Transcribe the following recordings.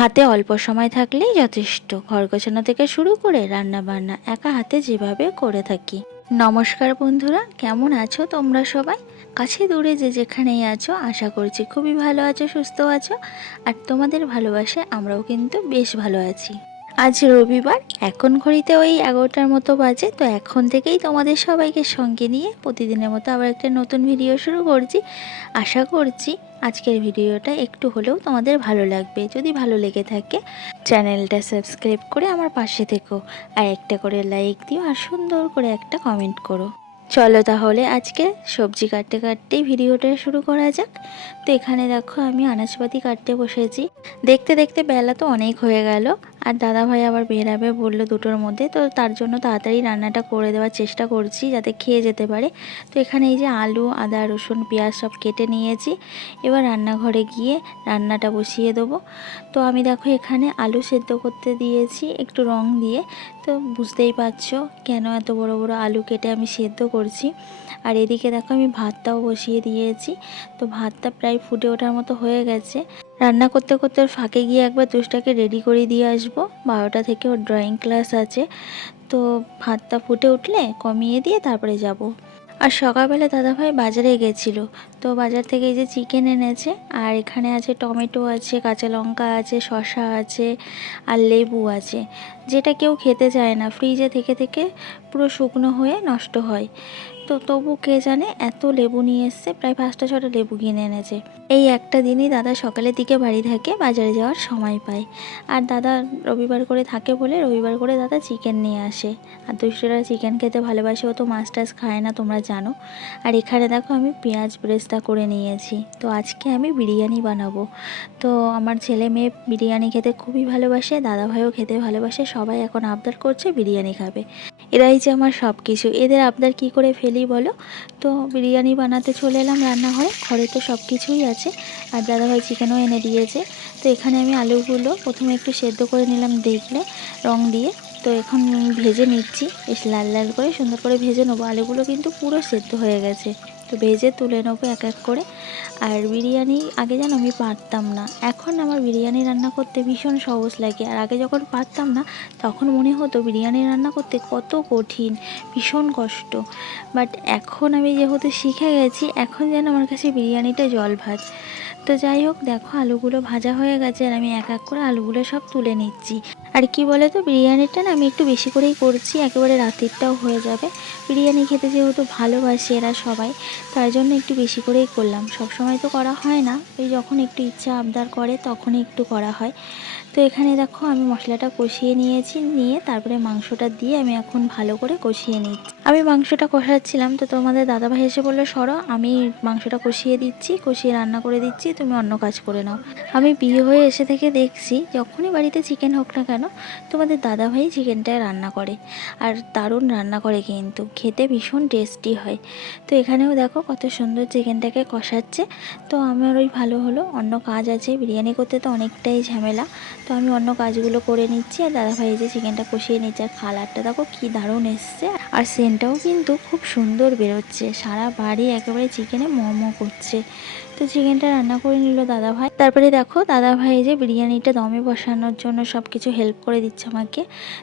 হাতে অল্প সময় থাকলেই যথেষ্ট। ঘর গোছানো থেকে শুরু করে রান্না বান্না একা হাতে যেভাবে করে থাকি। নমস্কার বন্ধুরা, কেমন আছো তোমরা সবাই? কাছে দূরে যে যেখানেই আছো, আশা করছি খুবই ভালো আছো, সুস্থ আছো। আর তোমাদের ভালোবাসে আমরাও কিন্তু বেশ ভালো আছি। আজ রবিবার, এখন ঘড়িতে ওই 11টার মতো বাজে। তো এখন থেকেই তোমাদের সবাইকে সঙ্গে নিয়ে প্রতিদিনের মতো আবার একটা নতুন ভিডিও শুরু করছি। আশা করছি আজকের ভিডিওটা একটু হলেও তোমাদের ভালো লাগবে। যদি ভালো লেগে থাকে চ্যানেলটা সাবস্ক্রাইব করে আমার পাশে থেকো, আর একটা করে লাইক দিও, আর সুন্দর করে একটা কমেন্ট করো। চলো তাহলে আজকে সবজি কাটতে কাটতেই ভিডিওটা শুরু করা যাক। তো এখানে দেখো আমি আনাজপাতি কাটতে বসেছি। দেখতে দেখতে বেলা তো অনেক হয়ে গেল, আর দাদাভাই আবার বেরাবে বললো 2টোর মধ্যে। তো তার জন্য তাড়াতাড়ি রান্নাটা করে দেওয়ার চেষ্টা করছি যাতে খেয়ে যেতে পারে। তো এখানে এই যে আলু, আদা, রসুন, পেঁয়াজ সব কেটে নিয়েছি। এবার রান্নাঘরে গিয়ে রান্নাটা বসিয়ে দেবো। তো আমি দেখো এখানে আলু সেদ্ধ করতে দিয়েছি একটু রং দিয়ে। তো বুঝতেই পারছো কেন এত বড় বড় আলু কেটে আমি সেদ্ধ করছি। আর এদিকে দেখো আমি ভাতটাও বসিয়ে দিয়েছি। তো ভাতটা প্রায় ফুটে ওঠার মতো হয়ে গেছে। রান্না করতে করতে ওর ফাঁকে গিয়ে একবার দুষ্টাকে রেডি করে দিয়ে আসবো। 12টা থেকে ওর ড্রয়িং ক্লাস আছে। তো ভাতটা ফুটে উঠলে কমিয়ে দিয়ে তারপরে যাব। আর সকালবেলা দাদাভাই বাজারে গেছিলো। তো বাজার থেকে এই যে চিকেন এনেছে, আর এখানে আছে টমেটো আছে, কাঁচা লঙ্কা আছে, শসা আছে, আর লেবু আছে। যেটা কেউ খেতে চায় না, ফ্রিজে থেকে থেকে পুরো শুকনো হয়ে নষ্ট হয়। তো তবু কে জানে এত লেবু নিয়ে এসছে, প্রায় 5টা 6টা লেবু কিনে এনেছে। এই একটা দিনই দাদা সকালের দিকে বাড়ি থাকে, বাজারে যাওয়ার সময় পায়। আর দাদা রবিবার করে থাকে বলে রবিবার করে দাদা চিকেন নিয়ে আসে। আর দুষ্টুরা চিকেন খেতে ভালোবাসে, ও তো মাছ টাছ খায় না, তোমরা জানো। আর এখানে দেখো আমি পেঁয়াজ ব্রেস্তা করে নিয়েছি। তো আজকে আমি বিরিয়ানি বানাবো। তো আমার ছেলে মেয়ে বিরিয়ানি খেতে খুবই ভালোবাসে, দাদাভাইও খেতে ভালোবাসে, সবাই এখন আবদার করছে বিরিয়ানি খাবে। এরাই যে আমার সব কিছু, এদের আবদার কি করে ফেলি বলো। তো বিরিয়ানি বানাতে চলে এলাম রান্নাঘরে। ঘরে তো সব কিছুই আছে, আর দাদাভাই চিকেনও এনে দিয়েছে। তো এখানে আমি আলুগুলো প্রথমে একটু সেদ্ধ করে নিলাম, দেখলে রং দিয়ে। তো এখন ভেজে নিচ্ছি, বেশ লাল লাল করে সুন্দর করে ভেজে নেবো। আলুগুলো কিন্তু পুরো সেদ্ধ হয়ে গেছে। তো ভেজে তুলে নেবো এক এক করে। আর বিরিয়ানি আগে যেন আমি পারতাম না, এখন আমার বিরিয়ানি রান্না করতে ভীষণ সহজ লাগে। আর আগে যখন পারতাম না, তখন মনে হতো বিরিয়ানি রান্না করতে কত কঠিন, ভীষণ কষ্ট। বাট এখন আমি যেহেতু শিখে গেছি, এখন যেন আমার কাছে বিরিয়ানিটা জল ভাত। তো যাই হোক, দেখো আলুগুলো ভাজা হয়ে গেছে, আর আমি এক এক করে আলুগুলো সব তুলে নিচ্ছি। আর কি বলে তো, বিরিয়ানিটা না আমি একটু বেশি করেই করছি, একেবারে রাতেরটাও হয়ে যাবে। বিরিয়ানি খেতে যেহেতু ভালোবাসে এরা সবাই, তার জন্য একটু বেশি করেই করলাম। সব সময় তো করা হয় না, ওই যখন একটু ইচ্ছা আবদার করে তখনই একটু করা হয়। তো এখানে দেখো আমি মশলাটা কষিয়ে নিয়েছি, নিয়ে তারপরে মাংসটা দিয়ে আমি এখন ভালো করে কষিয়ে নিচ্ছি। আমি মাংসটা কষাচ্ছিলাম, তো তোমাদের দাদাভাই এসে বললো সরো, আমি মাংসটা কষিয়ে দিচ্ছি, কষিয়ে রান্না করে দিচ্ছি, তুমি অন্য কাজ করে নাও। আমি বিয়ে হয়ে এসে থেকে দেখছি, যখনই বাড়িতে চিকেন হোক না কেন, তোমাদের দাদাভাই চিকেনটা রান্না করে। আর দারুণ রান্না করে, কিন্তু খেতে ভীষণ টেস্টি হয়। তো এখানেও দেখো কত সুন্দর চিকেনটাকে কষাচ্ছে। তো আমার ওই ভালো হলো, অন্য কাজ আছে, বিরিয়ানি করতে তো অনেকটাই ঝামেলা। তো আমি অন্য কাজগুলো করে নিচ্ছি, আর দাদাভাই যে চিকেনটা কষিয়ে নিচ্ছে। আর কালারটা দেখো কি দারুণ এসছে, আর সেন্টটাও কিন্তু খুব সুন্দর বেরোচ্ছে, সারা বাড়ি একেবারে চিকেনে ম করছে। তো চিকেনটা রান্না করে নিল দাদাভাই। তারপরে দেখো দাদাভাই যে বিরিয়ানিটা দমে বসানোর জন্য সব কিছু হেল্প করে দিচ্ছে আমাকে।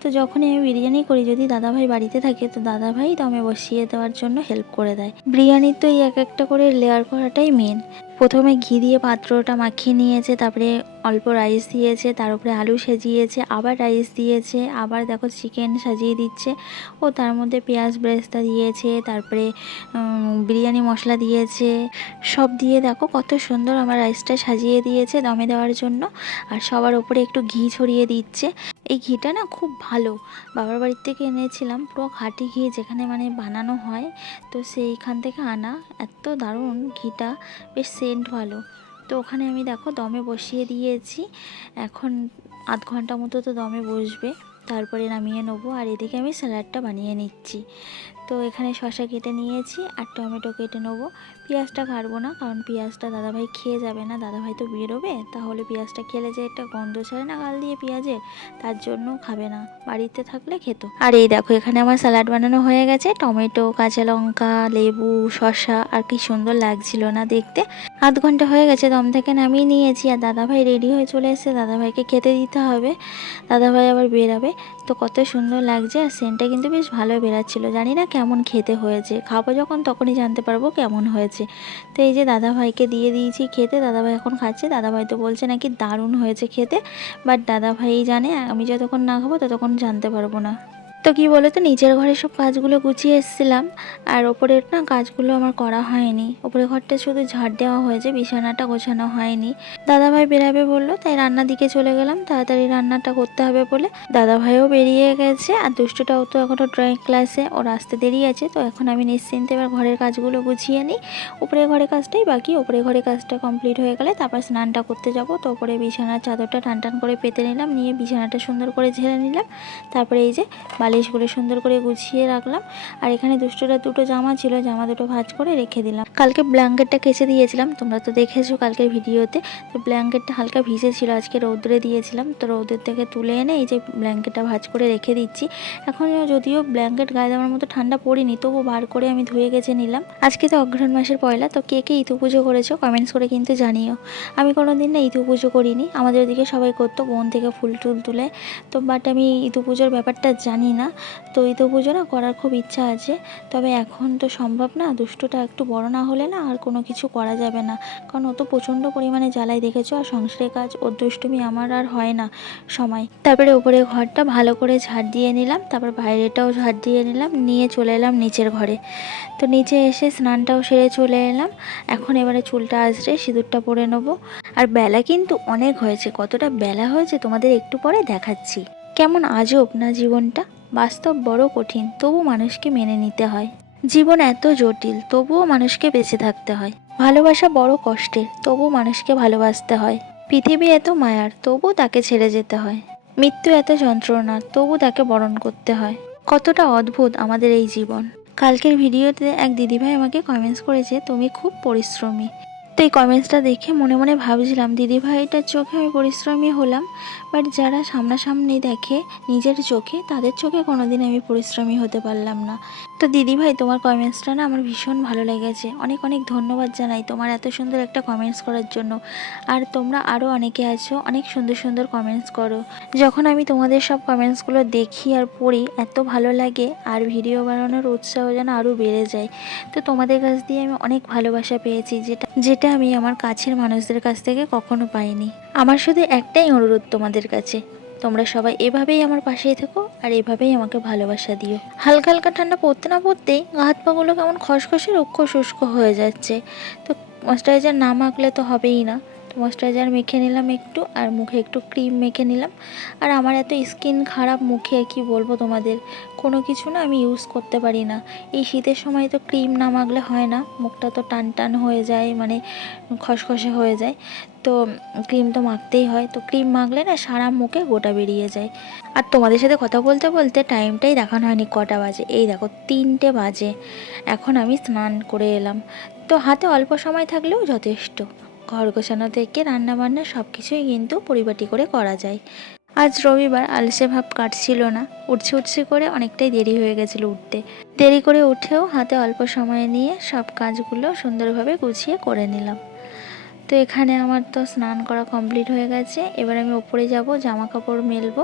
তো যখনই আমি বিরিয়ানি করি, যদি দাদাভাই বাড়িতে থাকে, তো দাদাভাই দমে বসিয়ে দেওয়ার জন্য হেল্প করে দেয়। বিরিয়ানির তো এই এক একটা করে লেয়ার করাটাই মেন। প্রথমে ঘি দিয়ে পাত্রটা মাখিয়ে নিয়েছে, তারপরে অল্প রাইস দিয়েছে, তার উপরে আলু সাজিয়েছে, আবার রাইস দিয়েছে, আবার দেখো চিকেন সাজিয়ে দিচ্ছে, ও তার মধ্যে পেঁয়াজ ব্রেস্তা দিয়েছে, তারপরে বিরিয়ানি মশলা দিয়েছে। সব দিয়ে দেখো কত সুন্দর আমার রাইসটা সাজিয়ে দিয়েছে দমে দেওয়ার জন্য। আর সবার ওপরে একটু ঘি ছড়িয়ে দিচ্ছে। এই ঘিটা না খুব ভালো, বাবার বাড়ির থেকে এনেছিলাম, পুরো খাঁটি ঘি যেখানে মানে বানানো হয়। তো সেইখান থেকে আনা, এত দারুণ ঘিটা, বেশ সেন্ট ভালো। তো ওখানে আমি দেখো দমে বসিয়ে দিয়েছি। এখন আধ ঘন্টা মতো তো দমে বসবে, তারপরে নামিয়ে নেবো। আর এদিকে আমি স্যালাডটা বানিয়ে নিচ্ছি। তো এখানে শসা কেটে নিয়েছি আর টমেটো কেটে নেবো। পেঁয়াজটা কাটবো না, কারণ পেঁয়াজটা দাদাভাই খেয়ে যাবে না, দাদাভাই তো বেরোবে, তাহলে পেঁয়াজটা খেলে যে একটা গন্ধ ছাড়ে না গাল দিয়ে পেঁয়াজের, তার জন্য খাবে না, বাড়িতে থাকলে খেত। আর এই দেখো এখানে আমার স্যালাড বানানো হয়ে গেছে, টমেটো, কাঁচা লঙ্কা, লেবু, শসা, আর কি সুন্দর লাগছিল না দেখতে। আধ ঘন্টা হয়ে গেছে দম থেকে নামিয়ে নিয়েছি, আর দাদাভাই রেডি হয়ে চলে এসেছে, দাদাভাইকে খেতে দিতে হবে, দাদাভাই আবার বেরাবে। তো কত সুন্দর লাগছে, আর সেন্টটা কিন্তু বেশ ভালো বেরাচ্ছিল। জানি না কেমন খেতে হয়েছে, খাবো যখন তখনই জানতে পারবো কেমন হয়েছে। তো এই যে দাদাভাইকে দিয়ে দিয়েছি খেতে, দাদাভাই এখন খাচ্ছে। দাদাভাই তো বলছে নাকি দারুণ হয়েছে খেতে, বাট দাদাভাই জানে, আমি যতক্ষণ না খাবো ততক্ষণ জানতে পারবো না। তো কী বলো তো, নিচের ঘরে সব কাজগুলো গুছিয়ে এসেছিলাম, আর ওপরের না কাজগুলো আমার করা হয়নি। ওপরের ঘরটা শুধু ঝাড় দেওয়া হয়েছে, বিছানাটা গোছানো হয়নি। দাদাভাই বেরাবে বললো, তাই রান্নার দিকে চলে গেলাম, তাড়াতাড়ি রান্নাটা করতে হবে বলে। দাদাভাইও বেরিয়ে গেছে, আর দুষ্টুটাও তো এখনও ড্রয়িং ক্লাসে, ওর আসতে দেরি আছে। তো এখন আমি নিশ্চিন্তে এবার ঘরের কাজগুলো গুছিয়ে নিই। উপরের ঘরের কাজটাই বাকি, উপরের ঘরের কাজটা কমপ্লিট হয়ে গেলে তারপর স্নানটা করতে যাব। তো ওপরে বিছানার চাদরটা টান টান করে পেতে নিলাম, নিয়ে বিছানাটা সুন্দর করে ঝেড়ে নিলাম। তারপরে এই যে বালিশগুলো সুন্দর করে গুছিয়ে রাখলাম। আর এখানে দুষ্টুটা দুটো জামা ছিল, জামা দুটো ভাঁজ করে রেখে দিলাম। কালকে ব্ল্যাঙ্কেটটা কেচে দিয়েছিলাম, তোমরা তো দেখেছো কালকের ভিডিওতে। তো ব্ল্যাঙ্কেটটা হালকা ভিজে ছিল, আজকে রৌদ্রে দিয়েছিলাম, তো রৌদ্রের থেকে তুলে এনে এই যে ব্ল্যাঙ্কেটটা ভাঁজ করে রেখে দিচ্ছি। এখন যদিও ব্ল্যাঙ্কেট গায়ে দেওয়ার মতো ঠান্ডা পড়েনি, তবু বার করে আমি ধুয়ে গেছে নিলাম। আজকে তো অঘ্রাণ মাসের পয়লা, তো কে কে ইতু পুজো করেছো কমেন্টস করে কিন্তু জানিও। আমি কোনোদিন না ইতু পুজো করিনি, আমাদের ওদিকে সবাই করতো বোন থেকে ফুল টুল তুলে, তো বাট আমি ইতু পুজোর ব্যাপারটা জানি না। তো ইতু পুজো না করার খুব ইচ্ছা আছে, তবে এখন তো সম্ভব না, দুষ্টুটা একটু বড় না হলে না আর কোনো কিছু করা যাবে না, কারণ ও তো প্রচণ্ড পরিমাণে জ্বালায় দেখেছো, আর সংসারের কাজ ওর দুষ্টুমি আমার আর হয় না সময়। তারপরে উপরে ঘরটা ভালো করে ঝাড় দিয়ে নিলাম, তারপর বাইরেটাও ঝাড় দিয়ে নিলাম, নিয়ে চলে এলাম নিচের ঘরে। তো নিচে এসে স্নানটাও সেরে চলে এলাম। এখন এবারে চুলটা আঁচড়ে সিঁদুরটা পরে নেবো। আর বেলা কিন্তু অনেক হয়েছে, কতটা বেলা হয়েছে তোমাদের একটু পরে দেখাচ্ছি। কেমন আজব না জীবনটা, বাস্তব বড় কঠিন, তবু মানুষকে মেনে নিতে হয়। জীবন এত জটিল, তবুও মানুষকে বেঁচে থাকতে হয়। ভালোবাসা বড় কষ্টের, তবু মানুষকে ভালোবাসতে হয়। পৃথিবী এত মায়ার, তবু তাকে ছেড়ে যেতে হয়। মৃত্যু এত যন্ত্রণার, তবু তাকে বরণ করতে হয়। কতটা অদ্ভুত আমাদের এই জীবন। কালকের ভিডিওতে এক দিদিভাই আমাকে কমেন্টস করেছে, তুমি খুব পরিশ্রমী। তো এই কমেন্টসটা দেখে মনে মনে ভাবছিলাম, দিদিভাইটার চোখে আমি পরিশ্রমী হলাম, বাট যারা সামনাসামনি দেখে নিজের চোখে, তাদের চোখে কোনোদিন আমি পরিশ্রমী হতে পারলাম না। তো দিদিভাই তোমার কমেন্টসটা না আমার ভীষণ ভালো লেগেছে, অনেক অনেক ধন্যবাদ জানাই তোমার এত সুন্দর একটা কমেন্টস করার জন্য। আর তোমরা আরও অনেকে আছো, অনেক সুন্দর সুন্দর কমেন্টস করো। যখন আমি তোমাদের সব কমেন্টসগুলো দেখি আর পড়ি, এত ভালো লাগে, আর ভিডিও বানানোর উৎসাহ যেন আরও বেড়ে যায়। তো তোমাদের কাছ দিয়ে আমি অনেক ভালোবাসা পেয়েছি, যেটা যেটা আমি আমার কাছের মানুষদের কাছ থেকে কখনো পাইনি। আমার শুধু একটাই অনুরোধ তোমাদের কাছে, তোমরা সবাই এভাবেই আমার পাশেই থেকো, আর এভাবেই আমাকে ভালোবাসা দিও। হালকা হালকা ঠান্ডা পড়তে না পড়তেই গা হাত পাগুলো কেমন খসখসে রুক্ষ শুষ্ক হয়ে যাচ্ছে। তো ময়েশ্চারাইজার না মাখলে তো হবেই না, তো ময়েশ্চারাইজার মেখে নিলাম একটু, আর মুখে একটু ক্রিম মেখে নিলাম। আর আমার এত স্কিন খারাপ মুখে, কি বলবো তোমাদের, কোনো কিছু না আমি ইউজ করতে পারি না। এই শীতের সময় তো ক্রিম না মাখলে হয় না, মুখটা তো টান টান হয়ে যায়, মানে খসখসে হয়ে যায়। তো ক্রিম তো মাখতেই হয়, তো ক্রিম মাখলে না সারা মুখে গোটা বেরিয়ে যায়। আর তোমাদের সাথে কথা বলতে বলতে টাইমটাই দেখানো হয়নি কটা বাজে, এই দেখো 3টে বাজে। এখন আমি স্নান করে এলাম। তো হাতে অল্প সময় থাকলেও যথেষ্ট, ঘর গোছানো থেকে রান্নাবান্না সব কিছুই কিন্তু পরিপাটি করে করা যায়। আজ রবিবার, আলসে ভাব কাটছিল না, উঠছে করে অনেকটাই দেরি হয়ে গেছিলো উঠতে। দেরি করে উঠেও হাতে অল্প সময় নিয়ে সব কাজগুলো সুন্দরভাবে গুছিয়ে করে নিলাম। তো এখানে আমার তো স্নান করা কমপ্লিট হয়ে গেছে, এবার আমি ওপরে যাব, জামা কাপড় মেলবো।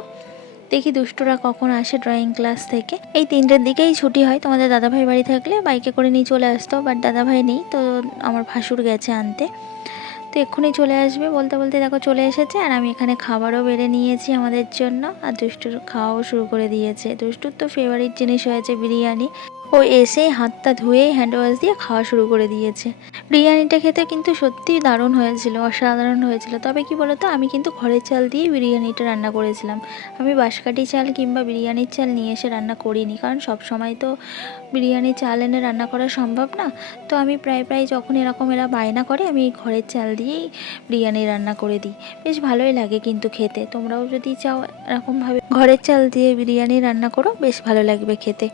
দেখি দুষ্টুরা কখন আসে ড্রয়িং ক্লাস থেকে। এই 3টের দিকেই ছুটি হয়, তোমাদের দাদাভাই বাড়ি থাকলে বাইকে করে নিয়ে চলে আসতো, বাট দাদাভাই নেই, তো আমার ভাসুর গেছে আনতে। তো এক্ষুনি চলে আসবে বলতে বলতে দেখো চলে এসেছে। আর আমি এখানে খাবারও বেড়ে নিয়েছি আমাদের জন্য, আর দুষ্টুর খাওয়াও শুরু করে দিয়েছে। দুষ্টুর তো ফেভারিট জিনিস হয়েছে বিরিয়ানি, ও এসেই হাতটা ধুয়ে হ্যান্ড ওয়াশ দিয়ে খাওয়া শুরু করে দিয়েছে। বিরিয়ানিটা খেতে কিন্তু সত্যিই দারুণ হয়েছিল, অসাধারণ হয়েছিল। তবে কি বলতো, আমি কিন্তু ঘরের চাল দিয়ে বিরিয়ানিটা রান্না করেছিলাম, আমি বাঁশকাঠি চাল কিংবা বিরিয়ানির চাল নিয়ে এসে রান্না করিনি, কারণ সব সময় তো বিরিয়ানির চাল এনে রান্না করা সম্ভব না। তো আমি প্রায় যখন এরকম এরা বায়না করে, আমি এই ঘরের চাল দিয়েই বিরিয়ানি রান্না করে দিই। বেশ ভালোই লাগে কিন্তু খেতে, তোমরাও যদি চাও এরকমভাবে ঘরের চাল দিয়ে বিরিয়ানি রান্না করো, বেশ ভালো লাগবে খেতে।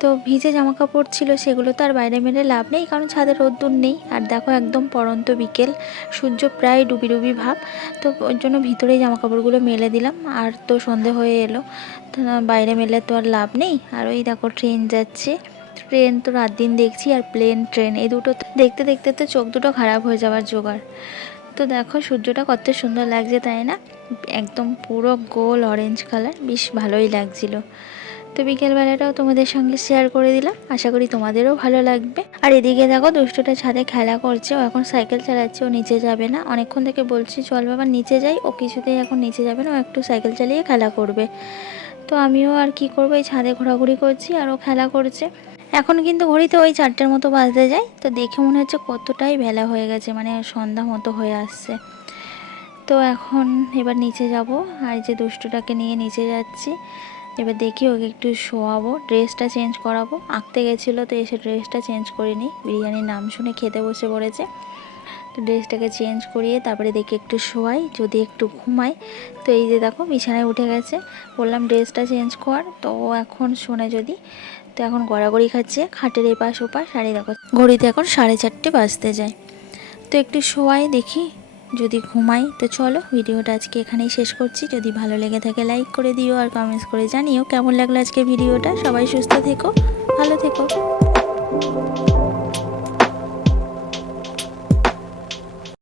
তো তো ভিজে জামা কাপড় ছিল, সেগুলো তো আর বাইরে মেলে লাভ নেই, কারণ ছাদে রোদ্দুর নেই। আর দেখো একদম পড়ন্ত বিকেল, সূর্য প্রায় ডুবি ডুবি ভাব, তো ওর জন্য ভিতরেই জামা কাপড়গুলো মেলে দিলাম। আর তো সন্ধে হয়ে এলো, তো বাইরে মেলে তো আর লাভ নেই। আর ওই দেখো ট্রেন যাচ্ছে, ট্রেন তো রাত দিন দেখছি, আর প্লেন ট্রেন এই দুটো দেখতে দেখতে তো চোখ দুটো খারাপ হয়ে যাওয়ার জোগাড়। তো দেখো সূর্যটা কত সুন্দর লাগছে, তাই না? একদম পুরো গোল অরেঞ্জ কালার, বেশ ভালোই লাগছিল। তো বিকেলবেলাটাও তোমাদের সঙ্গে শেয়ার করে দিলাম, আশা করি তোমাদেরও ভালো লাগবে। আর এদিকে দেখো দুষ্টুটা ছাদে খেলা করছে, ও এখন সাইকেল চালাচ্ছে, ও নিচে যাবে না। অনেকক্ষণ থেকে বলছি চল বাবা নিচে যাই, ও কিছুতেই এখন নিচে যাবে না, ও একটু সাইকেল চালিয়ে খেলা করবে। তো আমিও আর কি করবো, এই ছাদে ঘোরাঘুরি করছি আর ও খেলা করছে। এখন কিন্তু ঘড়িতে ওই 4টের মতো বাজতে যায়, তো দেখে মনে হচ্ছে কতটাই বেলা হয়ে গেছে, মানে সন্ধ্যা মতো হয়ে আসছে। তো এখন এবার নিচে যাব, আর যে দুষ্টুটাকে নিয়ে নিচে যাচ্ছি। এবার দেখি ওকে একটু শোয়াবো, ড্রেসটা চেঞ্জ করাবো। আঁকতে গেছিলো তো এসে ড্রেসটা চেঞ্জ করিনি, বিরিয়ানির নাম শুনে খেতে বসে পড়েছে। তো ড্রেসটাকে চেঞ্জ করিয়ে তারপরে দেখি একটু শোয়াই, যদি একটু ঘুমাই। তো এই যে দেখো বিছানায় উঠে গেছে, বললাম ড্রেসটা চেঞ্জ কর, তো ও এখন শোনে যদি। তো এখন গড়াগড়ি খাচ্ছে খাটের এপাশ ওপাশ, আর এই দেখো ঘড়িতে এখন 4:30 বাজতে যায়। তো একটু শোয়াই দেখি যদি ঘুমাই। তো চলো ভিডিওটা আজকে এখানেই শেষ করছি। যদি ভালো লেগে থাকে লাইক করে দিও, আর কমেন্টস করে জানিও কেমন লাগলো আজকে ভিডিওটা। সবাই সুস্থ থেকো, ভালো থেকো।